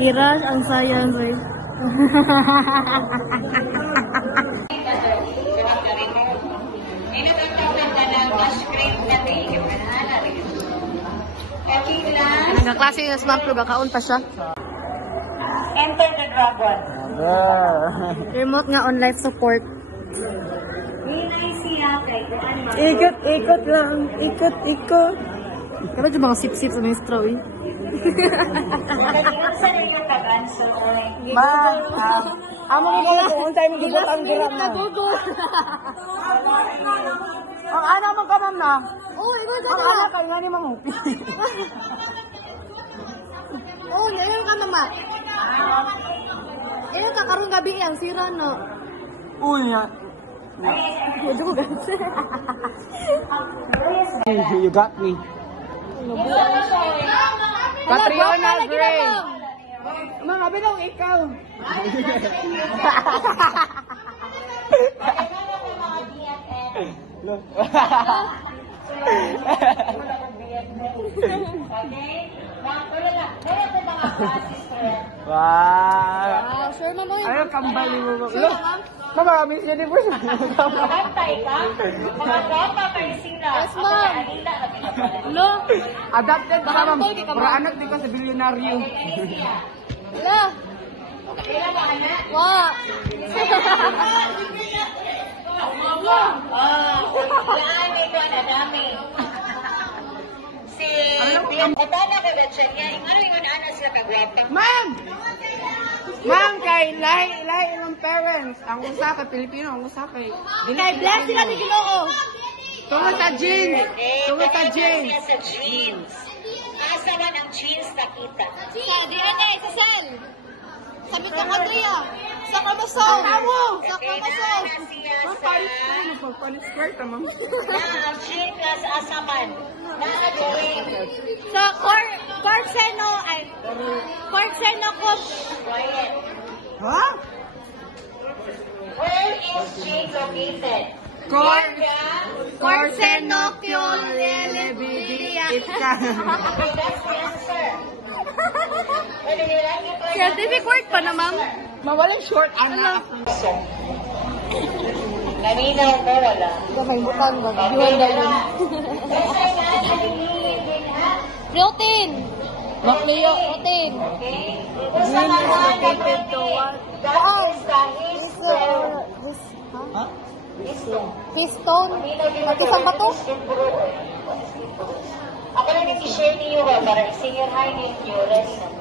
Giras ang science eh. Nagkaklase yung smart pero gakaon pa siya. Enter the dragon. Remote nga on life support. Really nice siya kay Ikot lang. Ikot. Kaya dyan mga sip-sip sa mga straw eh. Sa rin yung taganso. Amo mo lang kung untay mo gibot ang dilam na. Ang ana mo ka ma'am na? Oo, ikaw dyan na. Ang ana kayo nga ni mamupi. Oo, yan ka mama. Yan ka karong gabi yan, sira na. Uy nga. Medyo ko gansi. You got me. Catriona Gray. Mga bilong ikaw. Wow. Sure mo mo yun. Ayaw, kambali mo mo. Mama, kami siya di po siya. Magantay ka? Magagapa kayo sila. Yes, ma'am. Hello? Adapted ba ma'am? Para anak di ka sa bilyonaryo. Hello? Kailan ba anak? Wow. Saan may ito na dami? Si... Ito na kagatsan niya. Ingaring ana sila kagwapa. Ma'am! Ma'am, kay lahi ilang parents. Ang usa kay Pilipino, ang usa kay... Kay bless sila ni Ginoo. Tungod sa jeans. Tungod sa jeans. Sa jeans. Asa man ang jeans nakita? Sa DNA, sa cell. Sa mitokondria. Sa chromosome. Sa chromosome. Ma'am, paris ka na. Nagpagpanis-square ka, ma'am. Ang jeans na sa asaman. Nakagawin. Sa Corseno, ay... Corseno ko. Quiet. Ha? Where is jeans located? Corsenoculalia. Okay, that's the answer. Pwede nila ito. Scientific word pa na, ma'am. Mawalang short, anak. Naminaw ko, wala. May butang ba? Okay, wala. Kasi nga, nalilin din ha. Protein. Nucleo. Protein. Okay? Ito sa mga nagpapit. That is the histo. Piston. Magkisang bato. Ako lang nag-share niyo ba para i-senior high ninyo lesson.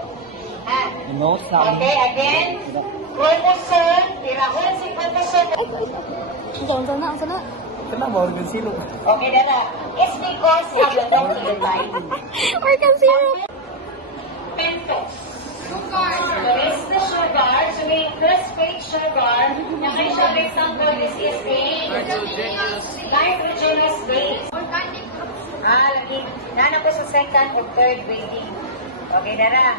Ha? No, Sam. Okay, again. Cortisol. Tirahon si cortisol. Ang sana. Kena ba organ silo? Okay, Dada. It's because of the nucleotide. Organ zero. Pentose. Sugar. So it's the sugar. So may phosphate sugar. Yung kay siya example is nitrogenous base. Lagi. Nana ko sa second or third grading. Okay, Dada.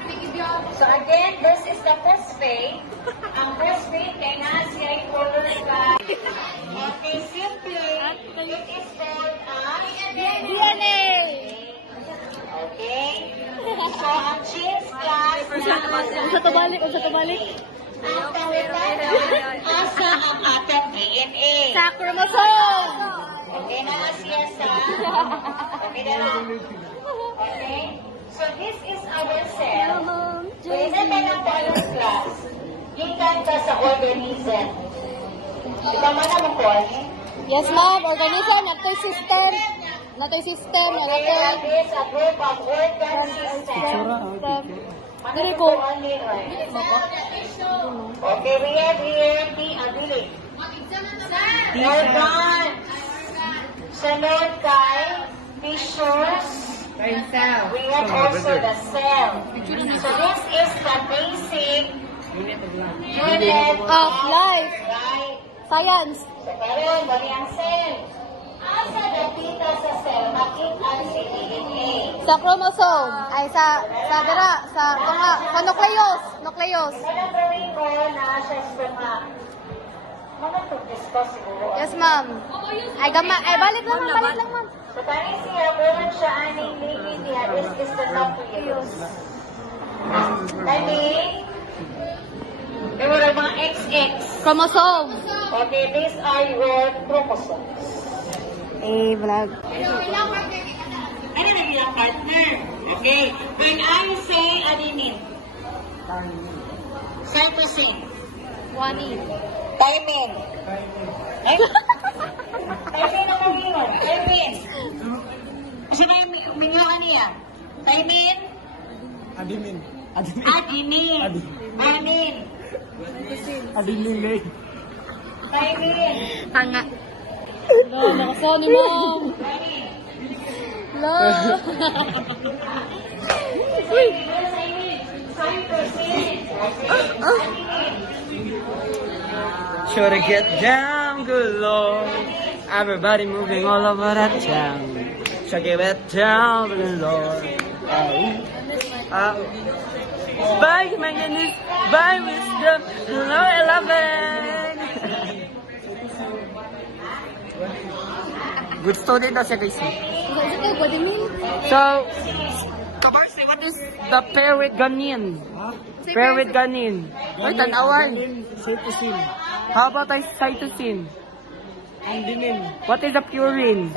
So again, this is the phosphate. Ang phosphate kay na siya ay color sky. Okay, simply, it is called DNA. Okay? So, ang genes class Sa tabalik. ang kawitan asa ang atong DNA. Sa chromosome. Okay, na siya sa... Okay, na. Okay? So, this is our cell. So, isa tayo ng class. Gikan ka sa organism. Ikaw man naman ko, Yes, ma'am. Organism. Natoy system. Okay, that is a group of organ systems. Dili ko. Okay, we have here the ability. Organ. Sunod kay tissues. We have also the cell. So this is the basic unit Of life. Right. Science. So karon, bali ang cell. Asa nakita sa cell, makita si DNA. Sa chromosome. Ay, sa nucleus. Kada gawin ko na siya sperma. Mga to-discuss siguro. Yes, ma'am. Ay, balik lang, ma'am. So, kani siya, buwan siya aning lihin niya, this is the nucleus. Kani, yung mga XX. Chromosome. Okay, these are your chromosomes. Vlog. Ano na yung partner? Okay. When I say adenine, cytosine, Guanine. thymine. Ay? Thymine na kagiwan. Thymine. Kasi na yung minyo kaniya. Thymine. Adimin. Adenine. Guanine. Adimin na Thymine. Tanga. No, nakasoni mo. No. Sure to get down, good Lord. Everybody moving all over that town. So give it down, good Lord. By humanity, by wisdom, Lord, I love it. Good student na siya, guys. So, what is the pair with ganin? Pair with ganin. Wait, tanawan. Cytosine. How about the cytosine? Adenine. What is the purine?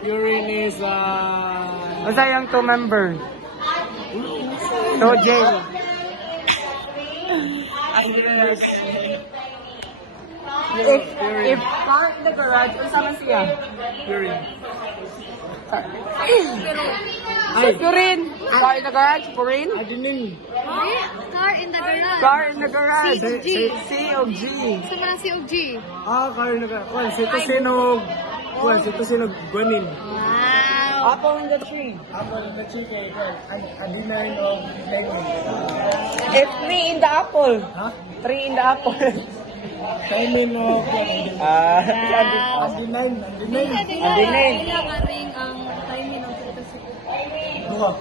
Urine is Basta yung two member. So, Jane. If car in the garage, kung saan siya? urine. Purine. Car in the garage, purine. Adenine. Car in the garage. Car in the garage. C-O-G. C-O-G. Sumarang si OG. Car na ka. Cytosine og cytosine og guanine. Wow. Apple in the tree. Apple na chicken. Adenine og thymine. If tree in the apple. Ha? Tree in the apple. Thymine og adenine. Adenine. Kailangan rin ang timing ng Duha.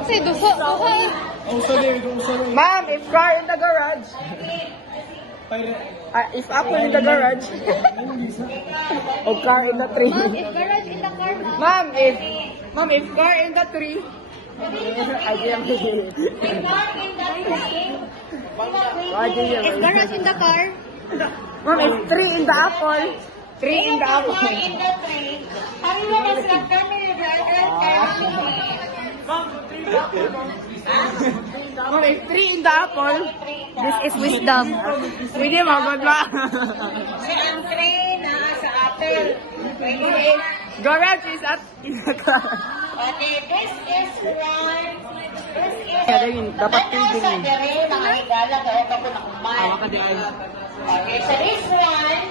Kasi duho. Ang sabi kung saan Ma'am, if car in the garage. para If apple in the garage. O car in the tree. If garage in the car, Ma'am, if car in the tree. if garage in the car, Ma'am, if tree in the apple. Tree in the apple. In the tree, hariwa na sila kami, Ma'am, if tree in the apple. this is wisdom. Pwede magod ba? Si ang tree na sa apple. Garage is at in the car. Okay, this is one. This is Kaya yun, dapat building sa yun. dere, mga higala, kaya ako nakuman. Okay, so this one,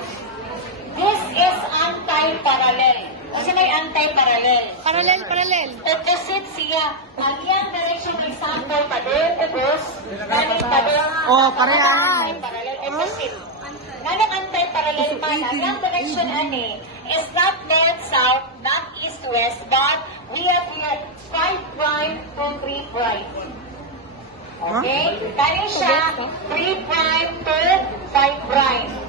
this is anti-parallel. Kasi may anti-parallel. Parallel. Opposite siya. Ang iyang direction example, pader, ubos, galing pader. Oh, pareha. Parallel, opposite. Galing anti-parallel pa, ang iyang direction, ani, is not north-south, not east-west, but we have here 5' to 3'. Okay? Kaya siya, 3' to 5'.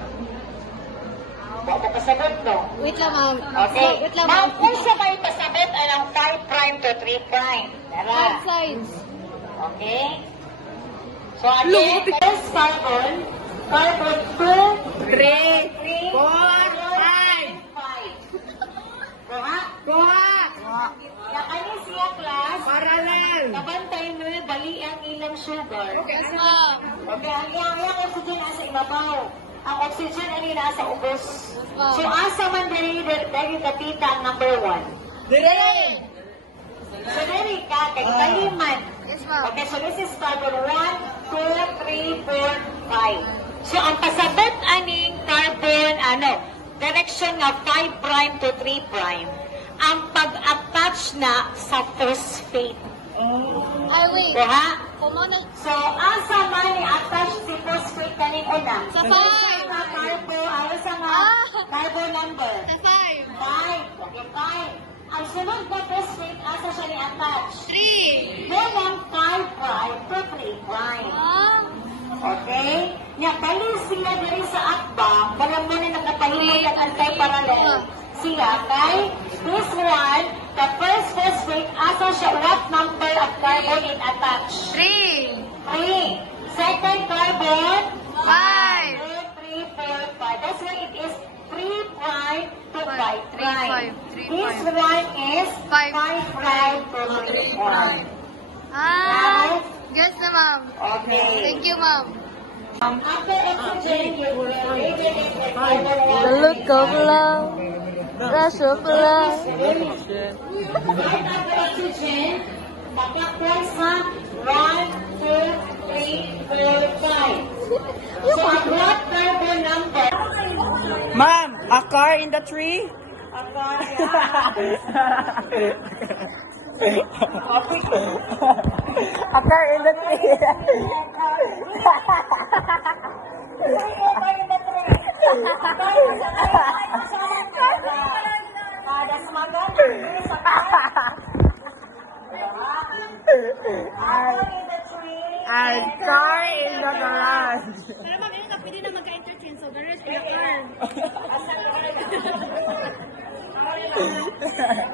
Huwag mo pasabot, no? Wait lang, ma'am. Okay. Wait lang, Now, ma'am. kung siya kayo pasabot, anong 5' to 3'. Tara. Five sides. Okay? So, again, this carbon 2, 3, 4, 5. Kuha? Kuha. Ano siya, class? Parallel. Kabantay mo, bali ang ilang sugar. Yes, ma'am. Okay, ang iyang oxygen nasa ibabaw. Ang oxygen ay nasa ubos. So, asa man dali kapita ang number 1? Dire. So, dali ka, kay kaliman. Yes, ma'am. Okay, so this is carbon 1, 2, 3, 4, 5. So, ang pasabot aning carbon, direction nga 5' to 3'. Ang pag-attach na sa phosphate. Ay, wait. Kuha? Kumuna. So, asa man i-attach si phosphate kaning una? Sa 5. Sa carbon number? Sa 5. 5. Okay, 5. Ang sunod na phosphate, asa siya ni-attach? 3. Then, ang 5' to 3'. Ah. Okay? Nya, kaya sila diri sa akba, wala mo na nakatahimod ang anti-parallel. Sila kay this one, the first phosphate, asa siya, what number of carbon it attached? 3. 3. Second carbon, 5. 3, 4, 5. That's why it is 3 prime to 5 prime. 3, 5. This one is 5 prime to 3 prime. Ah, yes na, ma'am. Okay. Thank you, ma'am. After oxygen, you will read it in the Look of love. Rush of love. After oxygen, magka-twice ha. 1, 2, 3, 4, 5. So, what carbon number? Ma'am, a car in the tree? A car in the tree. A car in the garage. Pero ma'am, yun ka, pwede na magka-interchange. So, garage in the car.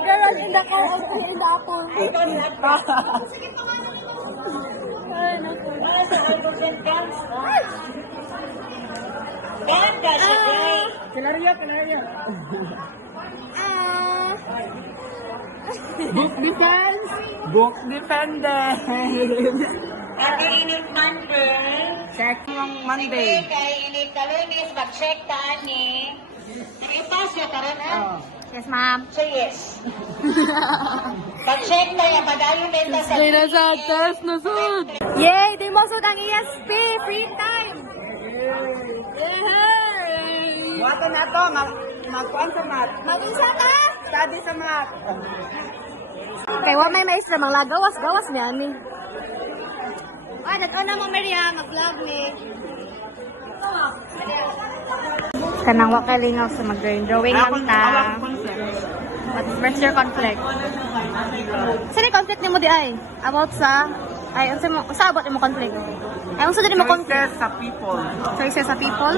Garage in the car, okay, in the apple. Kelaria. Book defense. Book defendant. Init Monday. Check yung Monday. Kay init kalunis, mag-check taan ni. Ipas niya karon ha? Yes, ma'am. So yes. Pag-check na yung padayon benta sa test na sud. Yay! Di mo sud ang ESP! Free time! Yay! Wato na to, magkuhan sa math. Mag-isa ka! Study sa math. Kay wa may maestra, mga gawas-gawas niya ni. Ah, dato na mo, Maria. Mag-vlog ni. Kanang wa kalingaw sa mag-drawing lang ta. What's your conflict? Saan yung conflict ni mo di ay? About sa... Ay, sa about mo conflict? Ay, unsa din mo conflict? Sa people. Choices sa people?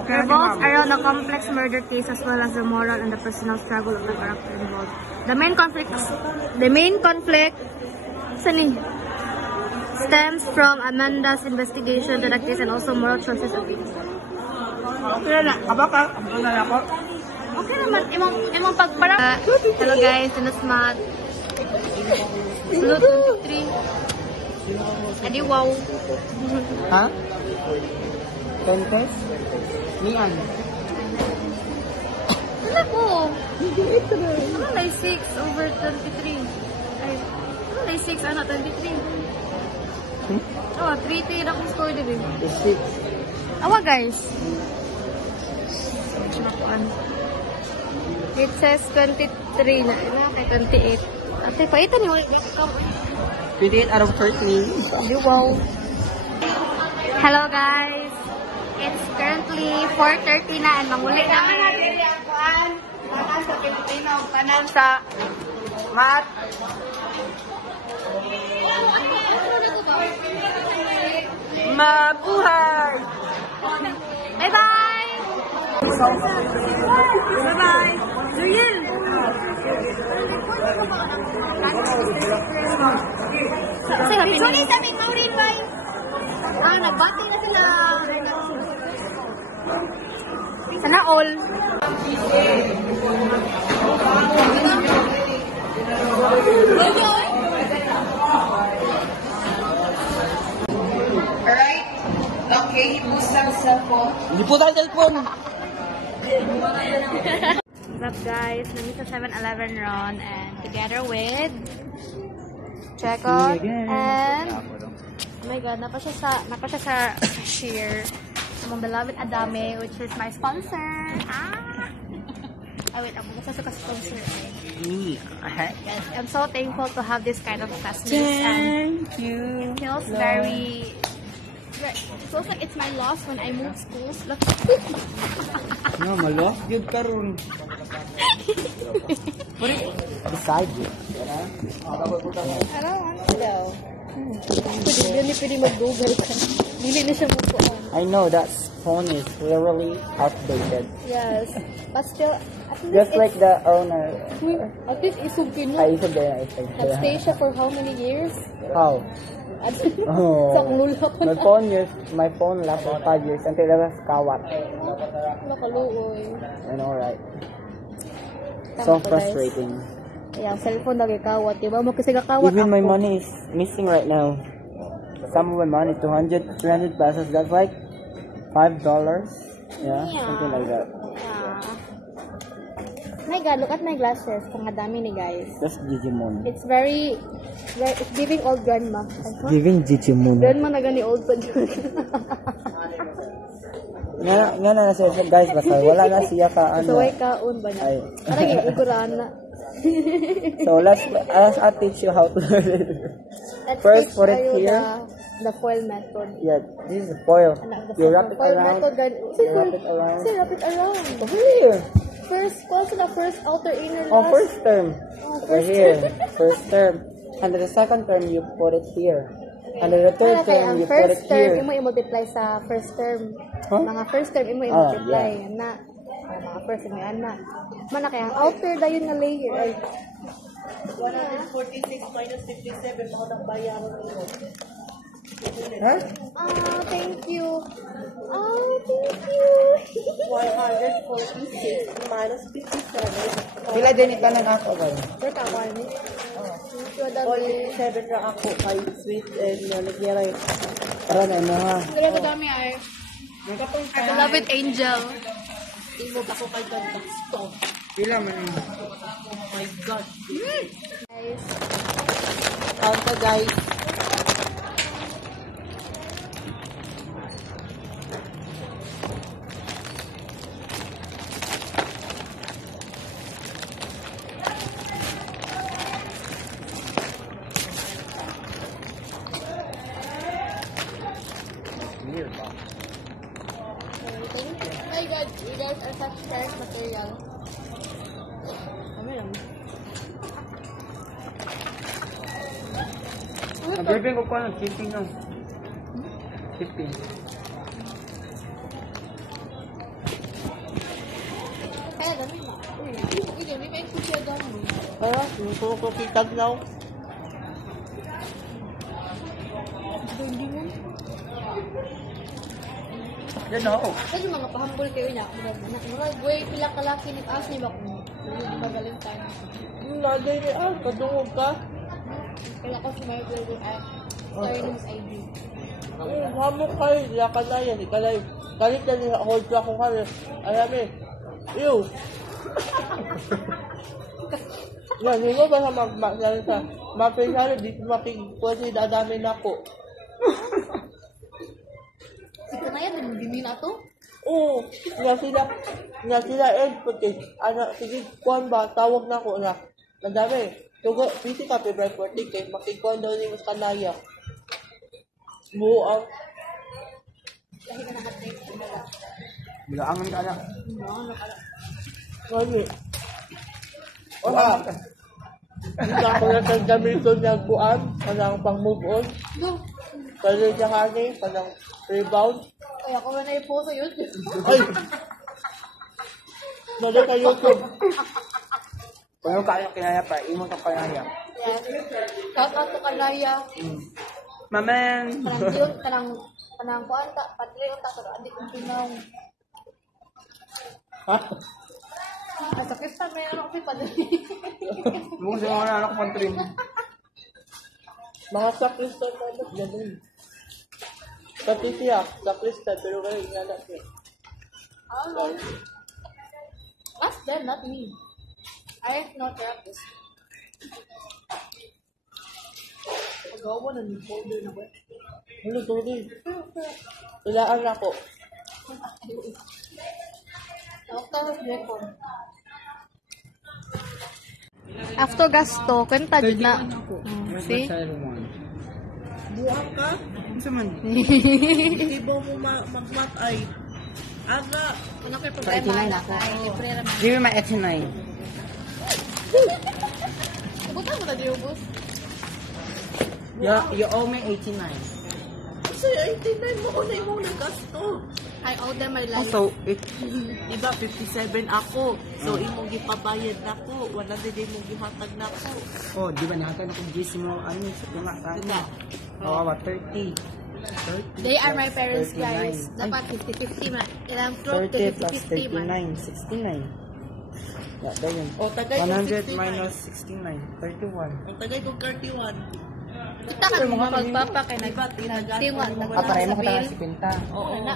Okay, Revolves around the complex murder case as well as the moral and the personal struggle of the character involved. The main conflict, sani, stems from Amanda's investigation to the case and also moral choices of it. Okay na. Aba ka? Ano na ako? Okay naman, imong pagpara. Hello guys, in the smart. Hello, 23. Adi wow. Ha? 10 pesos? Nian. Wala ko. Ano na 6 over 23? Ay, ano na 6, ano, 23? Oh, 3-3 na akong score din. Awa guys. It says 23 na. Ano kay 28? Ate, paitan yung 28 out of 30. wow. Hello guys. It's currently 4:30 na and manguli namin. Panan sa Pilipino, panan sa math. Mabuhay! Bye-bye! Bye-bye! Juriel! Sorry sa amin, Maureen, bye! Ah, nagbati na sila. Sana all. Alright? Okay, ipusta ang cellphone. Liputan ang telepon. What's up guys? Nandito sa 7-Eleven Ron and together with Checo and oh my god, napa siya sa cashier. Among beloved Adame, which is my sponsor. Ay wait, ako sa sponsor. Me. Yes, I'm so thankful to have this kind of classmates and Thank you. it feels very. It feels like it's my loss when I move schools. Look. No, malo. Good karon. Beside you. I don't want to. Pwede mag-google ka. Hindi na siya magpuan. I know that phone is literally outdated. Yes. But still, at least Just like the owner. At least isugin I mo. used to be, I think. Nag-stay siya for how many years? How? Oh. Sa nula pa My na. my phone lasted 5 years until it was kawat. Nakaluoy. I know, right? Tama So to, guys. frustrating. Kaya ang cellphone lagi kawat. Diba mo kasi kakawat Even my ako. money is missing right now. Some of my money, 200, 300 pesos. That's like $5. Yeah, something like that. Yeah. My God, look at my glasses. Ang dami ni guys. That's Digimon. It's it's giving old grandma. Huh? Giving Digimon. Grandma na gani old pa dyan. Nga na siya, guys, basta wala na siya ka ano. So, kaon ba na? Ay. Parang iguraan na. So let's I teach you how to learn it. Let's First, teach put it tayo here. The foil method. Yeah, this is foil. You wrap it Foil around. method, Wrap it around. Say, wrap it around. Over here. First, also the first outer inner Oh, last. first term. Oh, Over first here. term. First term. And the second term, you put it here. And the third Okay, term, ang you put it first term, here. imo i-multiply sa first term. Huh? Mga first term, imo Ah, i-multiply. Na. Mga first term, yan na. Mana kaya, ang outer dayon nga layer. Ay, 146 minus 57, mga nang bayaran mo. Huh? thank you. Thank you. 146 minus 57. Pila din ito ng ako ba? Sir, kawan ni. Thank you, Only dami. 7 ra ako kay sweet and nagyaray. Para na ino ha. Hindi ko dami ay. I love it, Angel. Tingog ako kay ganda. Stop. Pila man yun. Oh my God. Guys, Count ka guys. my God, you guys are such scarce material. Kami lang. Nag-briefing ko pa ng shipping ng. Shipping. Kaya dami mo. Hindi, may kusiya daw mo. Ah, ko kitag now. Hindi mo. Yan ako. Kasi mga pahambol kayo niya. Murag, way, pila kalaki nag-ask niya ba kung mag-Valentine. Nagay ni kadungog ka. Kaya ko si Mary Blair ay Learning's ID. Hamo kay laka na yan, ikalay. Kalit na niya hold pa ako kare. Alam eh. Ew. Yan, hindi mo ba sa magmaksalan sa mapinsalan, dito pwede dadami na ako. Ito na yan, hindi na to. Oo, nga sila Ed, puti. Ano, sige, kuhan ba, tawag na ako na. Nadami. Tugo, busy ka, February 14, kay makikuhan daw ni mas kanaya. Buang. Dahil ka nakatrip. Bilaangan ka na. Ngani. Wala. Hindi ako na sa gamito niya buwan, kanang pang move on. No. Kaya siya honey, kanang rebound. Kaya ko na i-post sa YouTube. Ay! Mali ka YouTube. Kung kaya kinaya pa, imo ka kinaya. Yes. Shout out to Kalaya. Mamen! Kanang yun, kanang kuhan ta, patri yung ta, pero adi kong pinong. Ha? Sakit sa meron ako padali. Bukas yung mga anak pang trim. Mga sakristan na anak, ganun. Pati siya, sakristan, pero kayo inanak niya. Oh, ask them, not me. I have no therapist. Pagawa na ng folder na ba? Ano, sorry. Ilaan ako. After gasto, kwenta din na. See? Buang ka? Ano man? Hindi ba mo mag-mat ay? Aga! Ano kayo problema? Ay, libre naman. Give me my X9. Subukan mo na di ubos. You owe me 89. Kasi 89 mo ko na yung nagasto. I owe them my life. Also, Diba, 57 ako. So, imong gipabayad na ko. 100 din mong gihatag na ko. oh, di ba nakita na kung gis mo, ano, sa tunga ka Diba? Oo, 30. 30 They are my plus parents, 39. guys. Dapat 50-50 man. Ilang truth to 30 plus 50-50 man. 39, 69. Yeah, that yun. O, tagay ko 100 69. minus 69, 31. Ang tagay ko 31. Kita ka mga magpapa kay Diba, tinagasto nagtingan. mo Ah, pareho mo sa ka bill. si Pinta. Oo. Wala.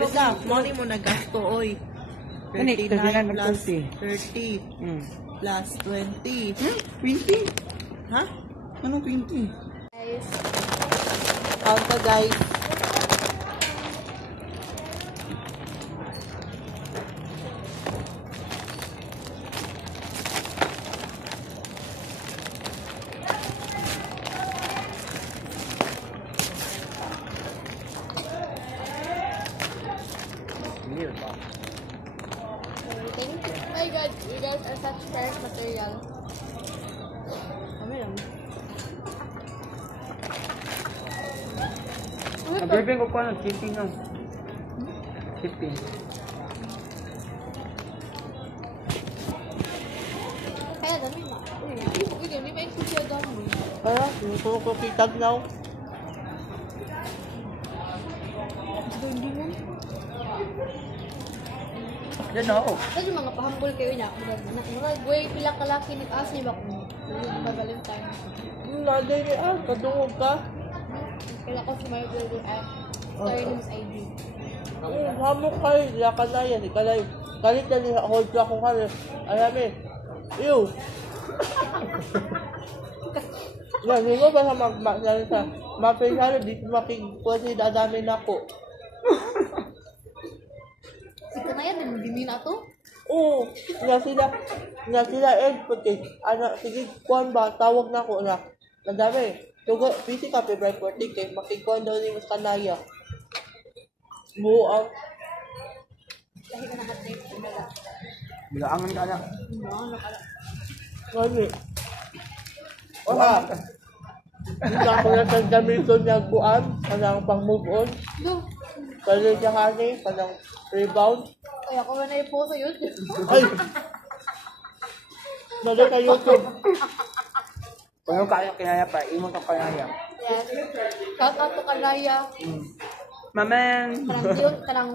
Basta, money mo nagasto, oy. Ano, 39 plus 30. 30 Hmm. plus 20. 20? Ha? Anong 20? Guys, Count ka, guys. Weird ba? thank you. Oh my God, you guys are such scarce material. Kami lang. Nag-briefing ko pa ng shipping lang. Shipping. Kaya dami na. Uy, hindi pa yung siya dami. Para, yung ko kitag now. Hindi mo. Yan ako. Kasi mga pahambol kayo na. Mga boy, pilang kalaki nag-ask niya ba kung ba Valentine? Naday ni kadungog ka. Kailan ko si my brother at Starling's ID. Hamok kayo, diya ka na yan. Ikalay, kalit na niya, hold ka kung kami. Alam eh, ew. Yan, hindi mo ba sa magmaksan sa mapensalo, di makikikuha si dadami na po. Si Kanayan, din na to? Oo, nga sila, puti. Ano, sige, kuhan ba, tawag na ko na. Nadami, tugo, busy ka, February 14, kay makikuhan daw ni Mas Kanaya. Buang. Dahil ka nakatrip. Bilaangan ka na. Ngani. Oha. Hindi ako na sa gamito niya kuan, kanang pang move on. No. Kaya siya hani, kanang rebound. Kaya ko na i-post sa YouTube. Ay! Mali ka YouTube. Kung yung kaya kinaya pa, imong ka kinaya. Yes. Shout out to Kanaya. Mamen! Kanang diyon, kanang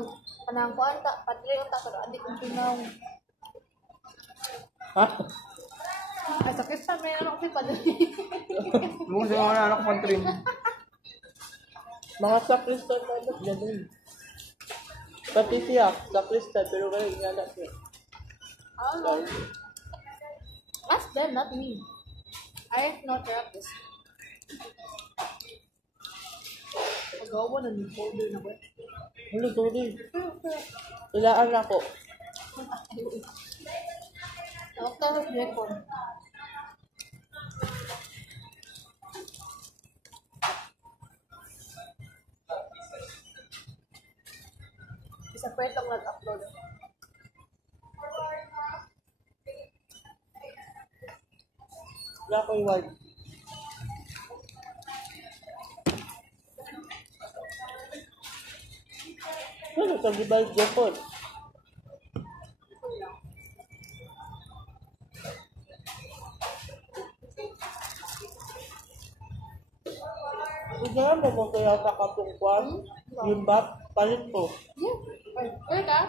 kuan ta, Patreon ta, pero adik kong pinang. Ha? Ay, sakit sa may ano kasi pala. Mukha sa mga anak pang trim. Mga sakristan na anak, ganun. Pati siya, sakristan, pero kaya inanak niya. Oh, ask them, not me. I am not therapist. Pagawa na ng folder na ko. Ano, sorry. Ilaan ako. Tawag ka sa record. Isa pa itong nag-upload. Wala ko iwan. Ano, kagibay Japon. Kaya mo kung kaya nakatungkwan, yung bap, palit po. Yeah. Ay, ka?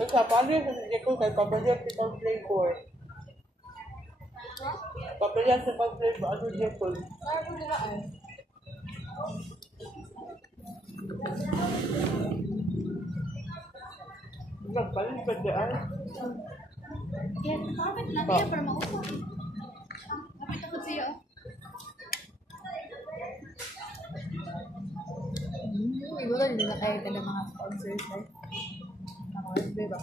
Kasi palit sa sige ko, kay papalyan si pang flavor. Papalyan si pang flavor, ano Japon? Ay, kung di ba ay? Nagpalit pa dyan. Yan, kapit lang yan para maupo. Kapit ako siya. Siguro hindi na kayo ng mga sponsors eh. Mga SB ba?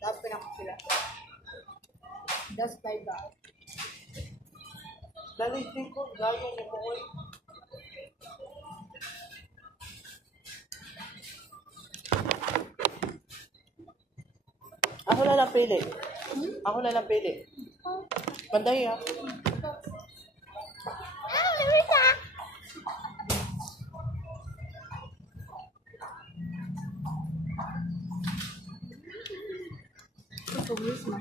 Dapat pinako sila. Just like that. Nalisip ko, gaya niya mo ko. Ako na lang pili. Ako na lang pili. Panday ha. Puglis ma.